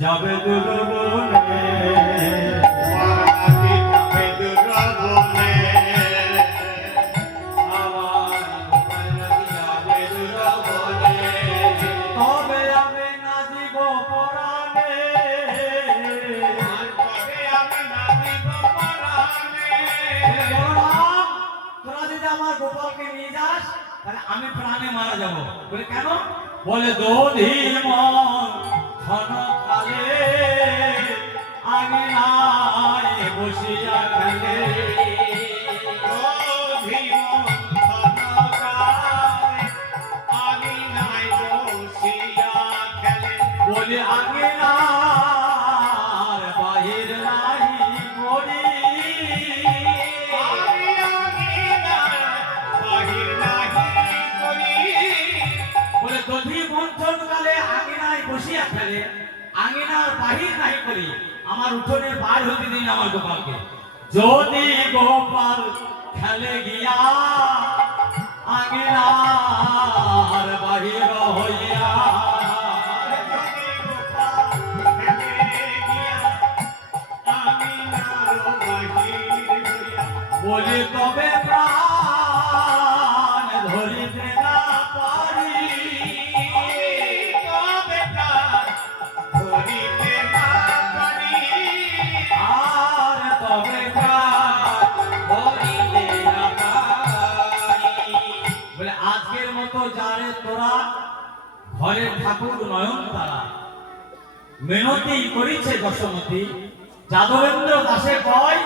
যাবে দুর্বনে গোপালকে নিয়ে যাস তাহলে আমি প্রাণে মারা যাব। বলে কেন? বলে দধির মন ক্ষণকালে আঙিনায় বসিয়া খেলে, দধির মন ক্ষণকালে আঙিনায় বসিয়া খেলে। বলে আঙিনার বাহির নাই করি, বসিয়া খেলে আঙিনার বাহির নাই করি, আমার উঠোনে বার হতে দিন আমার গোপালকে। যদি গোপাল খেলে গিয়া আঙিনার বাহির হইয়া, বলি তবে প্রাণ ধরিতে না পারি, আর তবে বলে আজকের মতো যারে তোরা ঘরের ঠাকুর নয়ন তারা মিনতি করিছে দশমতী, যাদবেন্দ্র দাসে কয়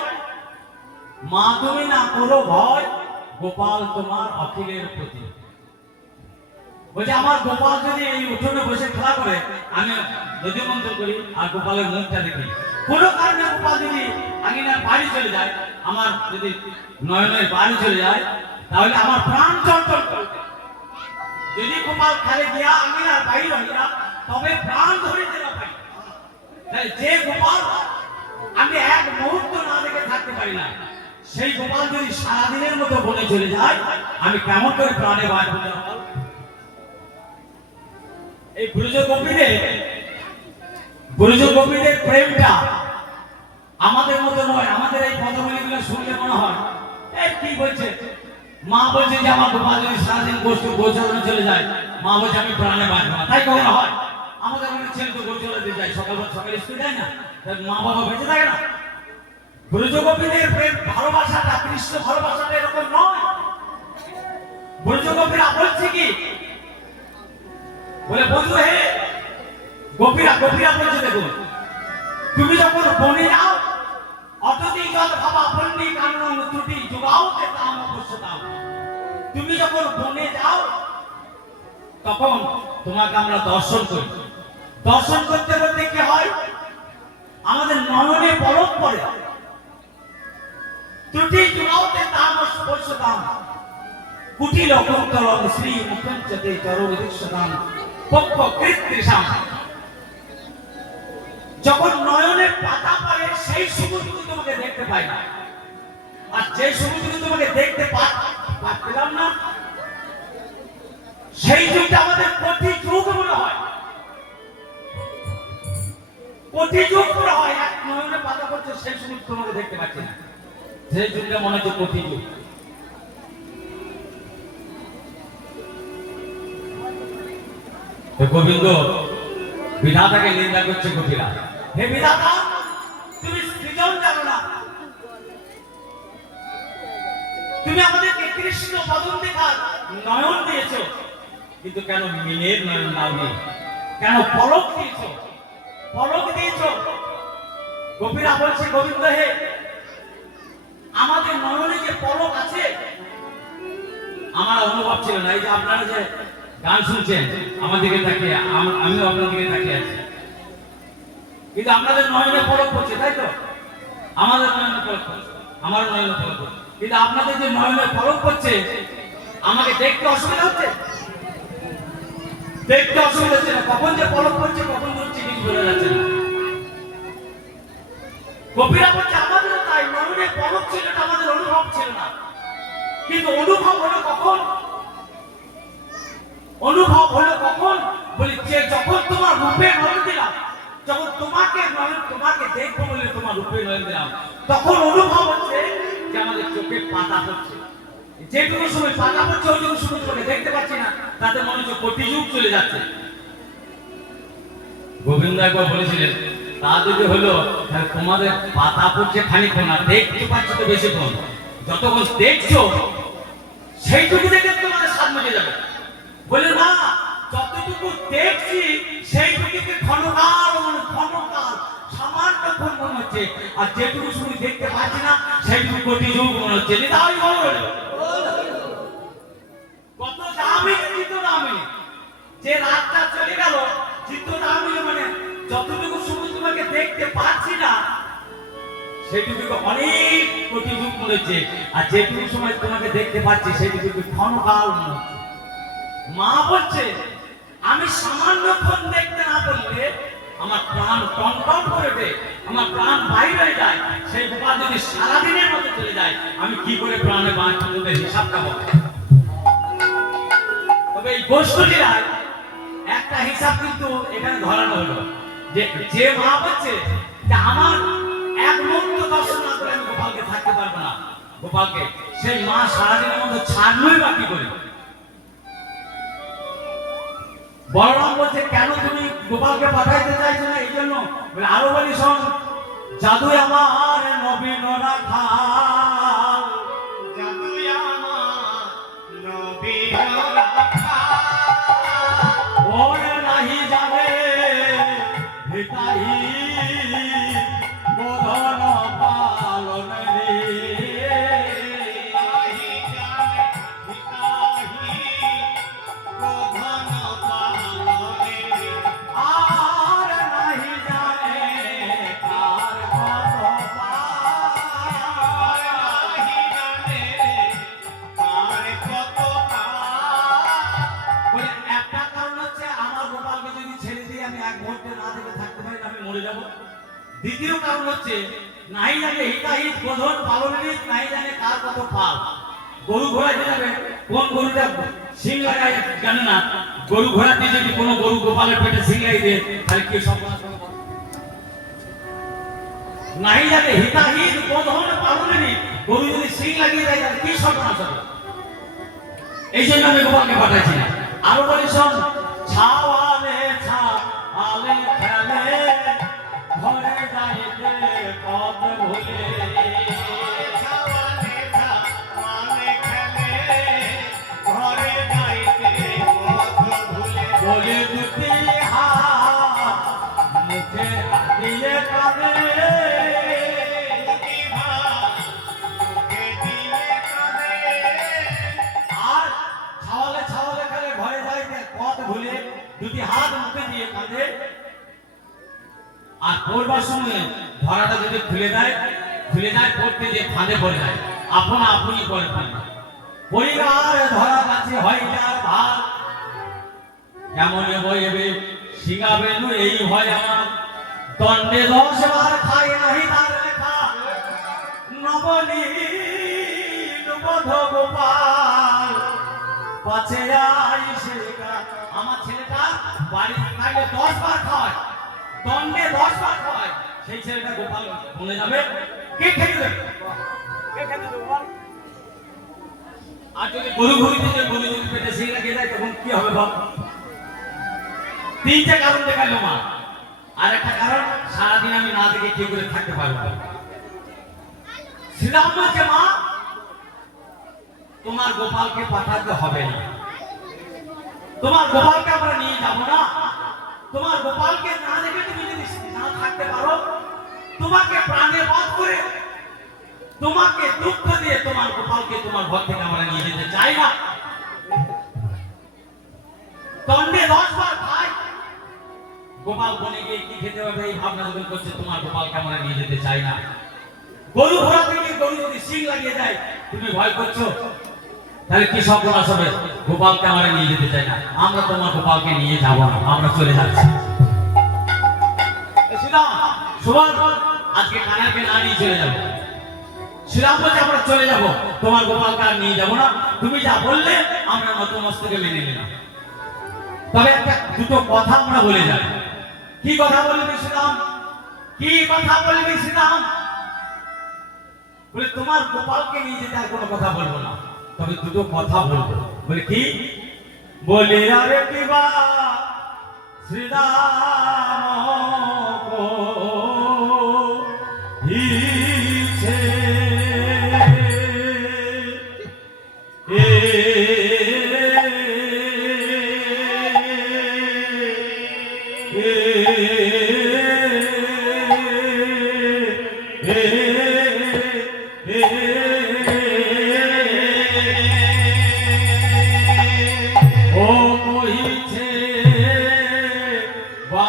মা তুমি না করো ভয়, গোপাল তোমার অখিলের প্রতি। বলছে আমার গোপাল যদি এই উঠোনে বসে খেলা করে আমি যদি মন্ত্র করি আর গোপালের মুখটা দেখি, কোন কারণে গোপাল যদি আঙিনার বাড়ি চলে যায়, আমার যদি নয়নের বাড়ি চলে যায়, তাহলে আমার প্রাণ চঞ্চল করবে। যদি গোপাল খেলে গিয়া আঙিনার বাইরে হইয়া তবে প্রাণ ধরিতে না পাই, তাহলে যে গোপাল আমি এক মুহূর্ত না দেখে থাকতে পারি না, সেই গোপাল যদি সারাদিনের মতো বলে চলে যায় আমি কেমন করে প্রাণে বাঁচব? এই ব্রজ গোপীদের প্রেমটা আমাদের মতো নয়। আমাদের এই পদগুলিগুলো শুনলে মনে হয় এই কি বলছে, মা বলছে যে আমার গোপাল যদি সারাদিন গোচরণে চলে যায়, মা বলছে আমি প্রাণে বাঁচব না, তাই কখনো হয়? আমাদের অনেক ছেলে তো গোচরণে যায়, সকালে স্কুল যায় না, মা বাবা বেঁচে থাকে না। ব্রজ গোপীদের প্রেম ভালোবাসাটা, কৃষ্ণ ভালোবাসাটা এরকম নয়। ব্রজ গোপীরা বলছে কি, বলে বন্ধু হে গোপীরা বলছে দেখুন, তুমি যখন বনে যাও অততি জল ভাবা পন্ডি কানন ত্রুটি যোগাওতে তাম অবশ্যতাম, তুমি যখন বনে যাও তখন তোমাকে আমরা দর্শন করি। দর্শন করতে করতে কি হয়, আমাদের নয়নে পলক পড়ে, ত্রুটি যোগাওতে তাম অবশ্যতাম, কুটিল কুন্তলম শ্রী মুখঞ্চতে চরোদীক্ষতাম পক্ষ কৃত্রিসাম। যখন নয়নের পাতা পড়ে সেই সমুদ্র তোমাকে দেখতে পাই না, আর যে সমুদ্র তোমাকে দেখতে পাচ্ছিলাম না, সেই যুগটা আমাদের প্রতি যুগ মনে হয়, প্রতি যুগ মনে হয়। এক নয়নের পাতা পড়ছে সেই সমুদ্র তোমাকে দেখতে পাচ্ছি না, সেই যুগটা মনে হচ্ছে প্রতি যুগ। গোবিন্দ বিধাতাকে নিন্দা করছে গোপীরা, হে বিধাতা তুমি সৃজন জানো না, তুমি আমাদেরকে কৃষ্ণ বদন দেখার নয়ন দিয়েছো, কিন্তু কেন মিনের নয়ন দাওনি, কেন পলক দিয়েছো, পলক দিয়েছো? গোপীরা বলছে গোবিন্দ হে আমাদের নয়নে যে পলক আছে আমার অনুভব ছিল না। এই যে আপনারা যে গান শুনছেন আমার দিকে তাকিয়ে, আমিও আপনার দিকে তাকিয়ে আছি, কিন্তু আপনাদের নয়নে পলক পড়ছে, তাই তো? আমাদের নয়নে পলক পড়ছে, আমার নয়নে পলক পড়ছে, কিন্তু আপনাদের যে নয়নে পলক পড়ছে আমাকে দেখতে অসুবিধা হচ্ছে, দেখতে অসুবিধা হচ্ছে না। কখন যে পলক পড়ছে কখন হচ্ছে কিছু বোঝা যাচ্ছে না। গোপীরা বলছে আমাদেরও তাই, নয়নে পলক ছিল না, আমাদের অনুভব ছিল না, কিন্তু অনুভব হলো কখন? অনুভব হলো কখন? বলি যে যখন তোমার রূপে নজর দিলাম, যখন বলে দিলাম, তখন অনুভব হচ্ছে যে আমাদের চোখে পাতা পড়ছে। যেটুকু সময় পাতা পড়ছে ওইটুকু সময় চোখে দেখতে পাচ্ছি না, তাতে মনে হচ্ছে কোটি যুগ চলে যাচ্ছে। গোবিন্দ একবার বলেছিলেন, তা যদি হলো তাহলে তোমাদের পাতা পড়ছে খানিকক্ষণ, আর দেখতে পাচ্ছ তো বেশিক্ষণ। যতক্ষণ দেখছো সেইটুকু দেখে তোমাদের স্বাদ মেটে যাবে। বলে না, যতটুকু দেখছি সেইটুকুকে ক্ষণকাল সামান্যক্ষণ মনে হচ্ছে, আর যেটুকু শুধু দেখতে পাচ্ছি না সেইটুকু কোটি যুগ মনে হচ্ছে। কত দামি চিত্ত দামি, যে রাতটা চলে গেল চিত্ত দামি, মানে যতটুকু সময় তোমাকে দেখতে পাচ্ছি না সেইটুকু অনেক কোটি যুগ মনে হচ্ছে, আর যেটুকু সময় তোমাকে দেখতে পাচ্ছি সেইটুকু ক্ষণকাল মনে হচ্ছে। মা বলছে, আমি সামান্যক্ষণ দেখতে না পারলে আমার প্রাণ টনটন করে দেয়, আমার প্রাণ বাইরে যায়। সেই গোপাল যদি সারাদিনের মতো চলে যায়, আমি কি করে প্রাণে বাঁচতে হিসাবটা বল। তবে এই গোষ্ঠীরায় একটা হিসাব কিন্তু এখানে ধরানো হলো, যে মা বলছে যে আমার এক মুহূর্ত দর্শন না করে আমি গোপালকে থাকতে পারবো না, গোপালকে সেই মা সারাদিনের মধ্যে ছাড়লই বাকি করে। বলরাম বলছে, কেন তুমি গোপালকে পাঠাইতে চাইছো না? এই জন্য বলে, আরো বলি শোন, জাদু আমার নবীন রাখাল, জাদু আমার নবীন রাখাল, ওরে নাহি যাবে হিতাহি বোধন পালন রে, নাহি জানে হিতাহি প্রধান পালনে, আর নাহি জানে কার কত পার, নাহি জানে কার কত কাল। বলে একটা কারণ হচ্ছে আমার গোপালকে যদি ছেড়ে দিয়ে আমি এক মুহূর্তে না দেখে থাকতে পারি, আমি মরে যাব। দ্বিতীয় কারণ হচ্ছে নাই জানে হিতাহিত বোধন পালনের, নাই জানে কার কত পাল। গরু ঘোড়া যে যাবে, কোন গরুটা সিং লাগায় জানে না, গরু ঘোড়াতে যদি কোনো গরু গোপালের পেটে সিং লাগিয়ে দেয় তাহলে কি সর্বনাশ হবে? নাই জানে হিতাহিত বোধন পালনের, গরু যদি সিং লাগিয়ে দেয় তাহলে কি সর্বনাশ হবে? এই জন্য আমি গোপালকে পাঠাইছি না। আরো বলি শোন, ছাওয়ালে ছাওয়ালে খেলে ঘরে যাইতে পদ ভুলে, ছাওয়ালে ছাওয়ালে খেলে ঘরে যাইতে পথ ভুলে, বলে দুটি হাত মুখে দিয়ে কাঁদে, দুটি ভাত মুখে দিয়ে কাঁদে, আর ছাওয়ালে ছাওয়ালে খেলে ঘরে যাইতে পথ ভুলে দুটি হাত মুখে দিয়ে কাঁদে। আর পড়বার সময় ধরাটা যদি খুলে যায় পড়তে যে ফাঁদে পড়ে যায়, আপনা আপনি পড়ে ফাঁদে। পরিবার ধরা কাছে হয় যার ভার, কেমনে বইবে শিঙাবে নু এই ভয় আমার, দণ্ডে 10 বার খায় নাহি তার লেখা, নবনীন বধ গোপাল পাছে আইসে কা। আমার ছেলেটা বাড়ি থাকলে 10 বার খায়, দণ্ডে 10 বার খায়, সেই ছেলেটা গোপাল বলে যাবে, কে খেতে দেবে? কে খেতে দেবে বল? আর যদি গরু ঘুরিতে যে গরু যদি পেটে সিং লাগিয়ে দেয় তখন কি হবে বল? তিনটে কারণ দেখালো মা। আর একটা কারণ, সারাদিন আমি না দেখে কি করে থাকতে পারবো না। শ্রীরাম বলছে, মা তোমার গোপালকে পাঠাতে হবে না, তোমার গোপালকে আমরা নিয়ে যাব না। তোমার গোপালকে না দেখে তুমি যদি না থাকতে পারো, তোমাকে প্রাণে বধ করে তোমাকে দুঃখ দিয়ে তোমার গোপালকে তোমার ঘর থেকে আমরা নিয়ে যেতে চাই না। দণ্ডে 10 বার খায়, গোপাল বনে গিয়ে কি খেতে হবে এই ভাবনা যখন করছে, তোমার গোপালকে আমরা নিয়ে যেতে চাই না। গরু ঘোড়া থেকে গরু যদি সিং লাগিয়ে দেয় তুমি ভয় করছো, তাহলে কি সর্বনাশ হবে? গোপালকে আমরা নিয়ে যেতে চাই না, আমরা তোমার গোপালকে নিয়ে যাব না, আমরা চলে যাচ্ছি। সুবল আজকে কানাকে না নিয়ে চলে যাবো। শ্রীরাম বলছে, আমরা চলে যাব, তোমার গোপালকে আর নিয়ে যাব না, তুমি যা বললে আমরা নতমস্তকে মেনে নিলাম। তবে একটা দুটো কথা আমরা বলে যাই। কি কথা বলবি শ্রীরাম? কি কথা বলবি শ্রীরাম? বলে তোমার গোপালকে নিয়ে যেতে আর কোনো কথা বলবো না, তবে দুটো কথা বলবো। বলে কি? বলে আরে কিবা শ্রীরাম কো হিছে এ ও কইছে বা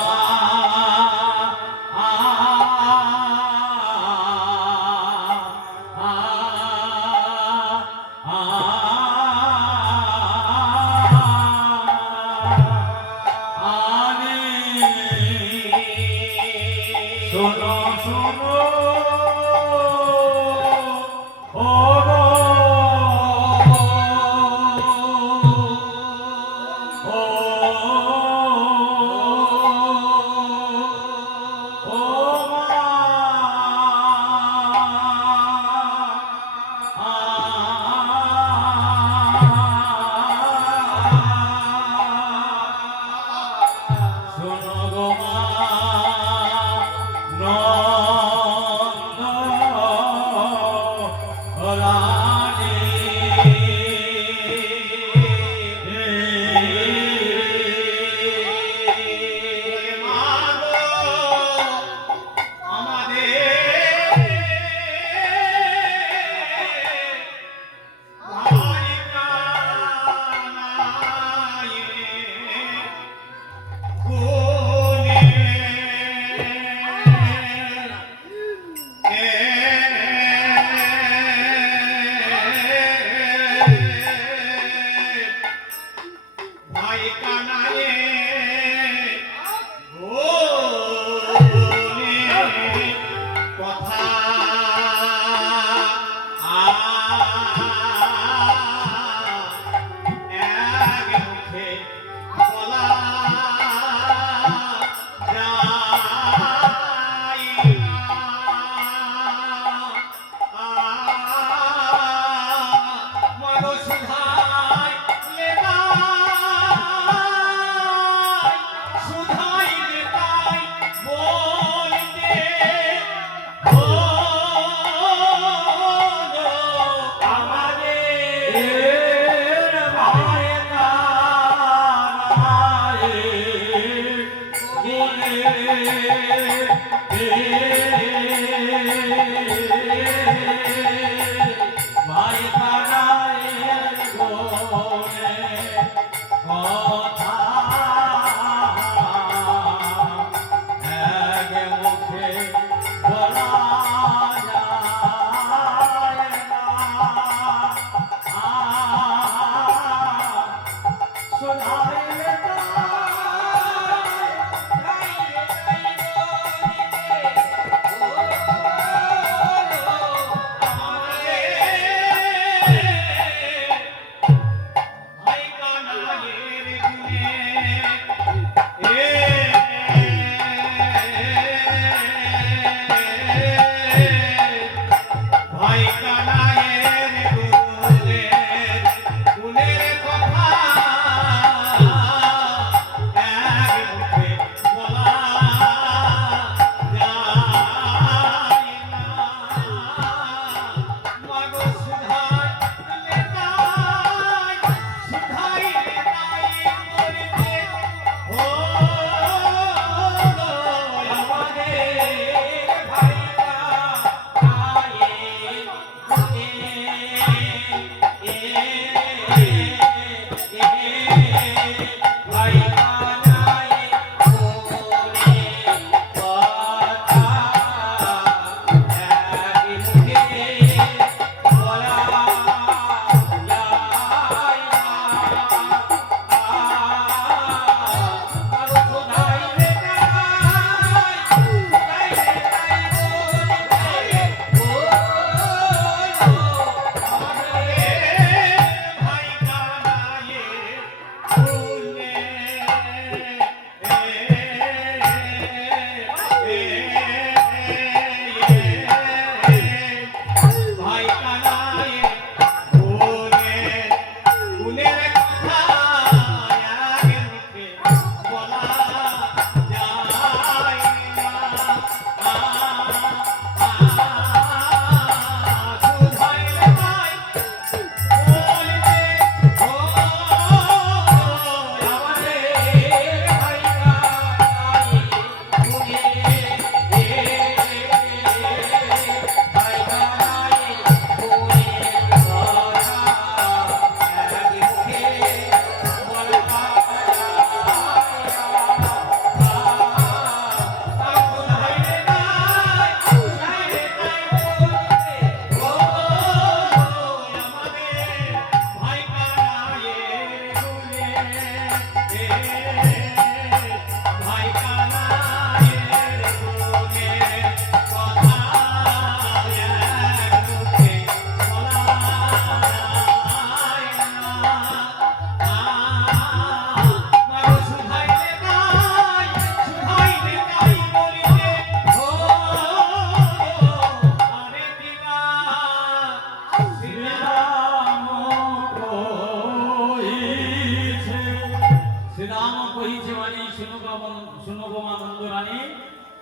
শোনো শোনো ও গো, ও ও মা শোনো গো মা,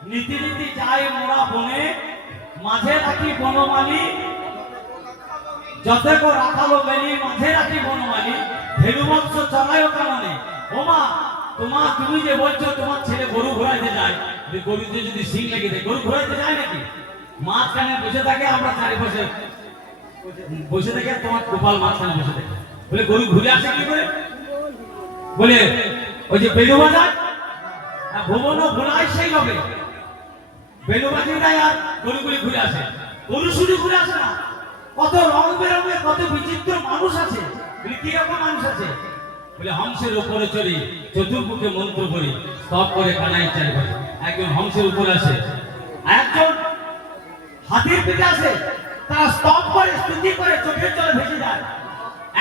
নীতি নীতি যায় মোরা বনে, মাঝে রাখি বনমালী, যতেক রাখালো বেলি, মাঝে রাখি বনমালী, ধেনু মৎস্য চড়ায়ও কাননে। ও মা, তুমি যে বলছো তোমার ছেলে গরু ঘোরাইতে যায়, যে গরুতে যদি সিং লেগে যায়, গরু ঘোরাইতে যায় নাকি? মাঝখানে বসে থাকে, আমরা চারিপাশে বসে থাকে, তোমার গোপাল মাঝখানে বসে থাকে। বলে গরু ঘুরে আসে কি করে? বলে ওই যে বেলু বাজায়, ভুবন ভোলায় সেই হবে, বেলু বাজিয়ে দেয় আর গরুগুলি ঘুরে আসে। গরু শুধু ঘুরে আসে না, কত রং বেরঙের কত বিচিত্র মানুষ আছে। বলে কি রকম মানুষ আছে? বলে হংসের উপরে চড়ি, চতুর্মুখে মন্ত্র করি, স্তব করে কানাই চারিপাশে। একজন হংসের উপরে আসে, একজন হাতির পিঠে আসে, তারা স্তব করে স্তুতি করে চোখের জলে ভেসে যায়।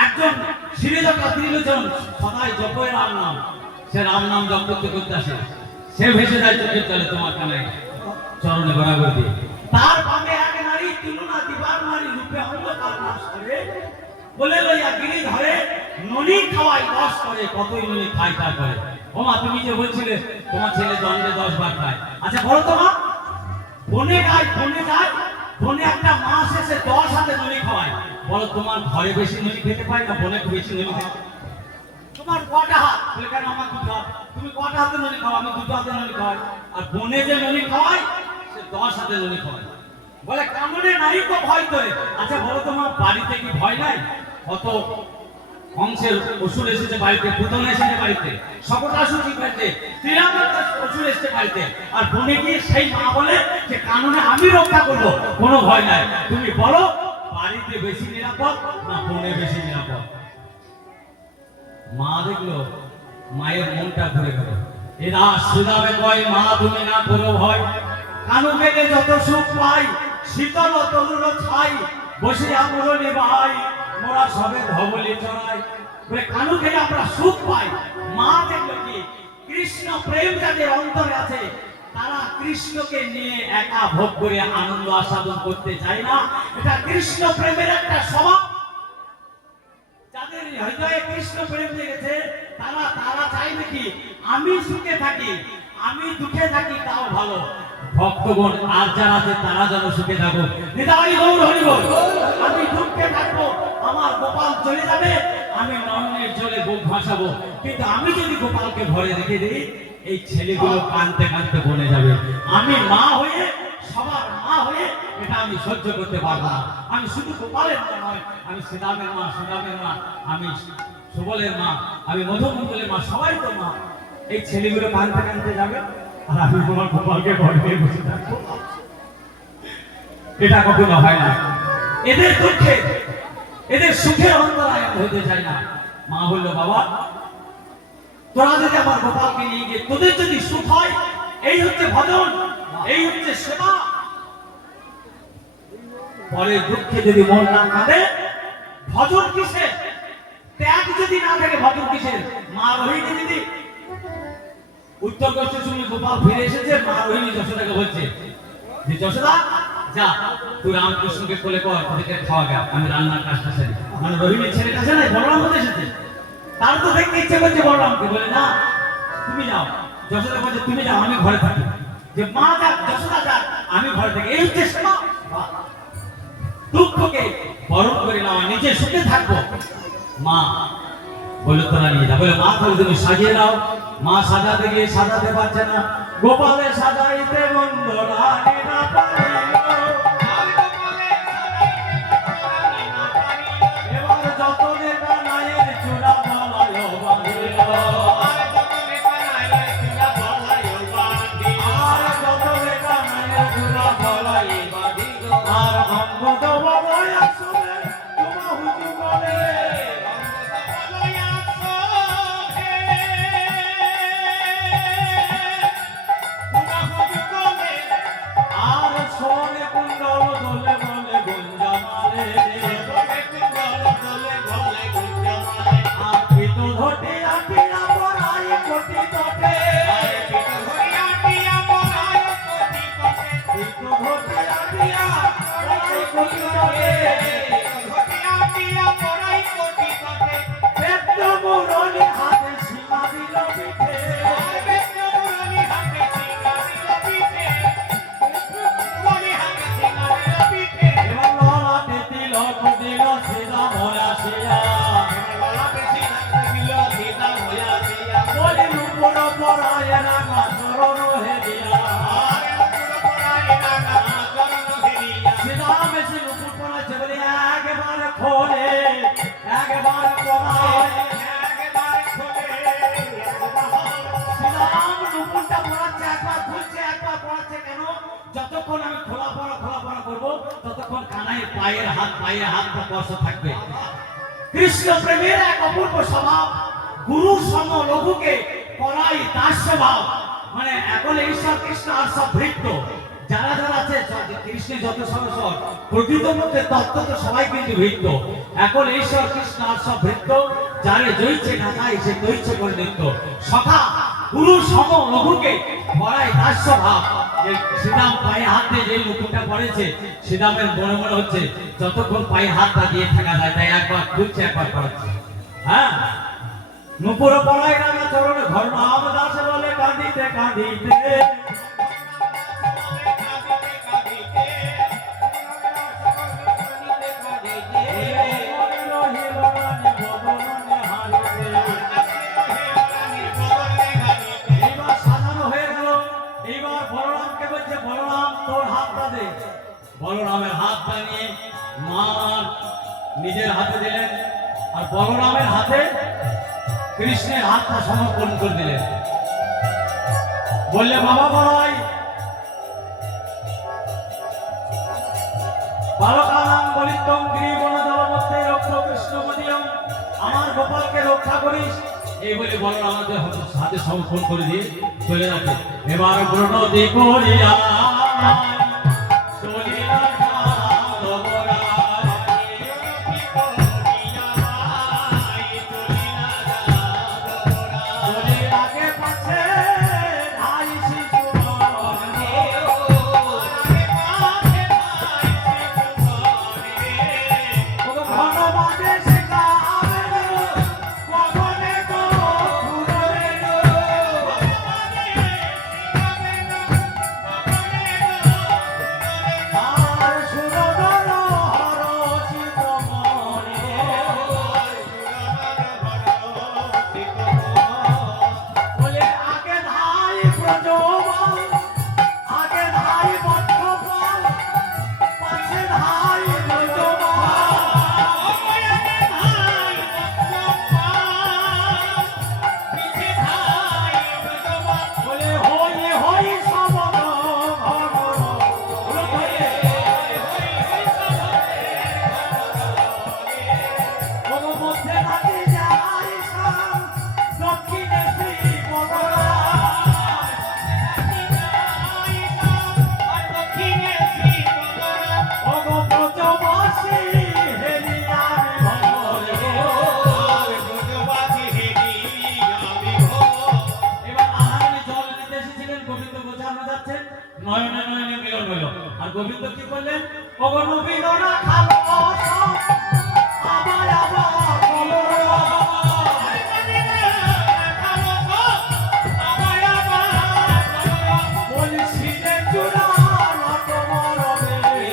একজন শ্রীজটা ত্রিলোচন সদাই জপের রাম নাম, সে রাম নাম জপ করতে করতে আসে, সে ভেসে যায় চোখের জলে তোমার কানে চরণে গড়াগড়ি দিয়ে। তার বামে এক নারী তুলনা দিবার নারী রূপে অন্ধকার নাশ করে, বলে লইয়া গিরি ধরে ননি খাওয়াই 10 করে, কতই ননি খাই তা করে। ও মা, তুমি যে বলছিলে তোমার ছেলে দণ্ডে 10 বার খায়, আচ্ছা বলো তো মা, বনে যায় বনে একটা মাছ এসে 10 হাতে ননি খাওয়ায়, বলো তোমার ঘরে বেশি ননি খেতে পায় না বনে বেশি ননি খেতে? তোমার কটা হাত? বলে কেন আমার 2 হাত। তুমি কটা হাতে ননি খাও? আমি 2 হাতে ননি খাওয়াই। আর বনে যে ননি খাওয়ায় সে 10 হাতে ননি খাওয়ায়। বলে কামড়ে নারী তো ভয় করে। আচ্ছা বলো তোমার বাড়িতে কি ভয় নাই? কত অংশের অসুর এসেছে বাড়িতে, পুতন এসেছে বাড়িতে, সকটা সুচি বাড়িতে, ত্রিরামতা অসুর এসেছে বাড়িতে, আর বনে গিয়ে সেই মা বলে যে কানুনে আমি রক্ষা করবো, কোনো ভয় নাই। তুমি বলো বাড়িতে বেশি নিরাপদ না বনে বেশি নিরাপদ? মা দেখলো, মায়ের মনটা ঘুরে গেল। এরা সুদামে কয়, মা তুমি না করো ভয়, কানু গেলে যত সুখ পাই, শীতল তরুণ ছাই, বসে আমরো নেবাই, মোরা সবে ধবলে চড়াই। বলে কানু গেলে আমরা সুখ পাই। মা দেখলো কি, কৃষ্ণ প্রেম যাদের অন্তরে আছে, তারা কৃষ্ণকে নিয়ে একা ভোগ করে আনন্দ আস্বাদন করতে চায় না। এটা কৃষ্ণ প্রেমের একটা স্বভাব। যাদের হৃদয়ে কৃষ্ণ প্রেম জেগেছে, তারা চাইবে কি, আমি সুখে থাকি, আমি দুঃখে থাকি তাও ভালো, ভক্তগণ আর যারা আছে তারা যেন সুখে থাকো। নিতাই গৌর হরি বল। আমি দুঃখে থাকবো, আমার গোপাল চলে যাবে, আমি নয়নের জলে বুক ভাসাবো, কিন্তু আমি যদি গোপালকে ঘরে রেখে দিই, এই ছেলেগুলো কাঁদতে কাঁদতে বনে যাবে। আমি মা হয়ে, সবার মা হয়ে এটা আমি সহ্য করতে পারবো না। আমি শুধু গোপালের মা নয়, আমি শ্রীরামের মা, আমি সুবলের মা, আমি মধুমঙ্গলের মা, সবাই তো মা। এই ছেলেগুলো কাঁদতে কাঁদতে যাবে, আর আমি তোমার গোপালকে ঘরে নিয়ে বসে থাকবো। এটা কখনো হয় না। এদের দুঃখে, এদের সুখের অন্তরায় হতে চাই না। মা বললো, বাবা তোরা যদি আমার গোপালকে নিয়ে গিয়ে তোদের যদি সুখ হয়, এই হচ্ছে ভজন, এই হচ্ছে সেবা। পরে দুঃখে যদি মন না কাঁদে, ভজন কিসের? ত্যাগ যদি না থাকে ভজন কিসের? মা রোহিণী দিদি উত্তর কষ্টে শুনে গোপাল ফিরে এসেছে, মা রোহিণী যশোদাকে বলছে যে যশোদা যা, তুই রামকৃষ্ণকে কোলে কর, ওদেরকে খাওয়া গা, আমি রান্নার কাজটা সেরে। মানে রোহিণীর ছেলেটা আছে না, বলরাম হতে এসেছে, তার তো দেখতে ইচ্ছে করছে বলরামকে। বলে না তুমি যাও। যশোদা বলছে তুমি যাও, আমি ঘরে থাকি। যে মা যাক, যশোদা যাক, আমি ঘরে থাকি, এই হচ্ছে সেবা। দুঃখকে বরণ করে নেওয়া, নিজে সুখে থাকবো। মা বলে তোরা নিয়ে যা। বলে মা তাহলে তুমি সাজিয়ে দাও। মা সাজাতে গিয়ে সাজাতে পারছে না, গোপালে সাজাইতে মন্দ রানী না পারিল। এবার যতনে কানাইয়ের চূড়া বলায় বাঁধিল, আর যতনে কানাইয়ের চূড়া বলায় বাঁধিল, আর অঙ্গ দেওয়ায় আসলে তোমা হুজু বলে, তোমা হুজু খোলে একবার পরায় একবার খোলে শ্রীরাম নুপুরটা পড়াচ্ছে একবার খুলছে একবার পড়াচ্ছে কেন যতক্ষণ আমি খোলা পড়া করবো ততক্ষণ কানাই পায়ের হাতটা স্পর্শ থাকবে কৃষ্ণ প্রেমের এক অপূর্ব স্বভাব গুরু সম লঘুকে করাই তার স্বভাব মানে এখন ঈশ্বর কৃষ্ণ আর সব ভৃত্য যারা আছে কৃষ্ণের যত সরস্বর প্রকৃত মধ্যে তত্ত্ব তো সবাই কিন্তু ভৃত্য এখন ঈশ্বর কৃষ্ণ আর সব ভৃত্য যারে জয়ছে ঢাকায় সে দৈচ্ছে করে নিত্য সখা গুরু সম লঘুকে করাই তার স্বভাব যে শ্রীরাম পায়ে হাত দিয়ে যে মুকুটটা পড়েছে শ্রীরামের মনে মনে হচ্ছে যতক্ষণ পায়ে হাতটা দিয়ে থাকা যায় তাই একবার খুলছে একবার পড়াচ্ছে হ্যাঁ নুপুর পড়াই রাঙা চরণে ঘর নাম দাসে বলে কাঁদিতে কাঁদিতে এইবার সাজানো হয়ে গেল এইবার বলরামকে বলছে বলরাম তোর হাতটা দে বলরামের হাতটা নিয়ে মা নিজের হাতে দিলেন আর বলরামের হাতে কৃষ্ণের হাতটা সমর্পণ করে দিলেন বললে বাবা ভাই বালকানাম বলিতম গিরিবন জলমধ্যে রক্ষ কৃষ্ণ মদিয়ম আমার গোপালকে রক্ষা করিস এই বলে বলরাম আমাদের হাতে সমর্পণ করে দিয়ে চলে যাবে এবার প্রণতি করিয়া চলিয়া নয়নে নয়নে মিলন হইল আর গোবিন্দ কি বললেন ওগো নবীনরা খালো আবার আবার বলো বলি সিনে চূড়া নত মরবে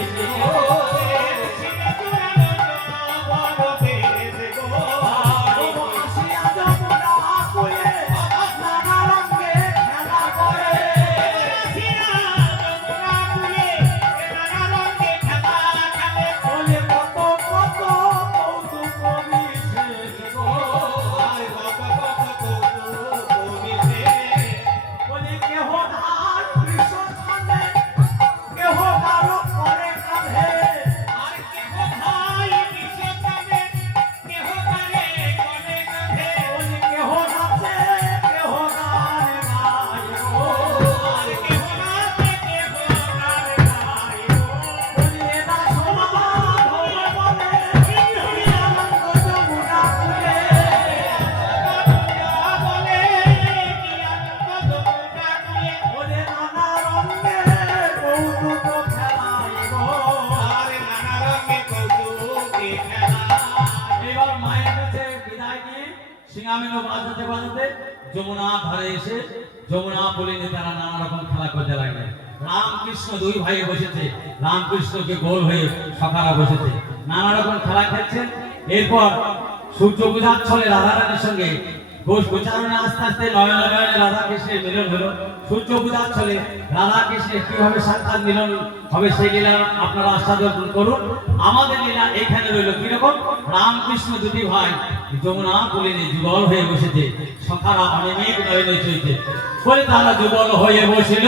আসিয়া যমুনা কূলে নানা রঙে খেলা করে বলে কত কত কৌতুক বিশেষ বলি কেহ ধার কৃষ্ণ ছানে কেহ কারো করে কাঁধে বলি কেহ নাচে কেহ গান গায় বলি এরা সমাধান হয়ে বলে আনন্দ যমুনা কূলে বলে নানা রঙে কৌতুক খেলাইব এবার মায়ের কাছে বিদায় নিয়ে সিঙ্গামিনো বাজাতে বাজাতে যমুনা ধারে এসে যমুনা বলিনি তারা নানা রকম খেলা করতে লাগলেন রামকৃষ্ণ দুই ভাই বসেছে রামকৃষ্ণকে গোল হয়ে সখারা বসেছে নানা রকম খেলা খেলছেন এরপর সূর্য পূজার ছলে রাধারানীর সঙ্গে ঘোষ গোচারণে আস্তে আস্তে নয়ন নয়নে রাধা কৃষ্ণের মিলন হলো। সূর্য পূজাচ্ছলে রাধা কৃষ্ণের কিভাবে সাক্ষাৎ মিলন হবে সেই লীলা আপনারা আস্বাদন করুন। আমাদের লীলা এখানে রইল কিরকম, রামকৃষ্ণ দুটি ভাই যমুনা কুলিনে যুগল হয়ে বসেছে, সখারা অনেক নয়নে চলছে বলে তারা যুগল হয়ে বসিল।